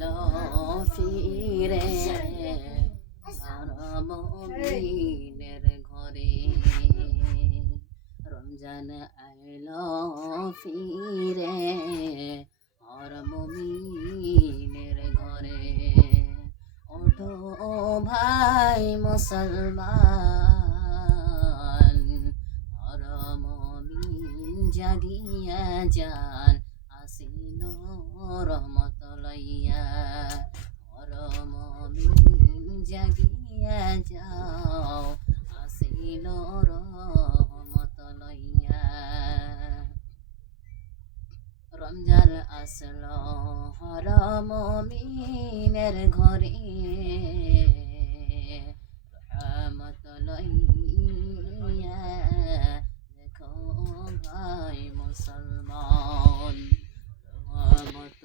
এলো ফিরে মমিনের ঘরে রমজান এলো ফিরে আর মমিনের ঘরে ওঠো ভাই মুসলমান আর মমিন জাগিয়া যান আসিল রহমত লইয়া আর মমিন জাগিয়া যাও আসিল রহমত লইয়া রমজান আসলো হর মমিনের ঘরে রহমত লইয়া দেখো ভাই মুসলমান রহমত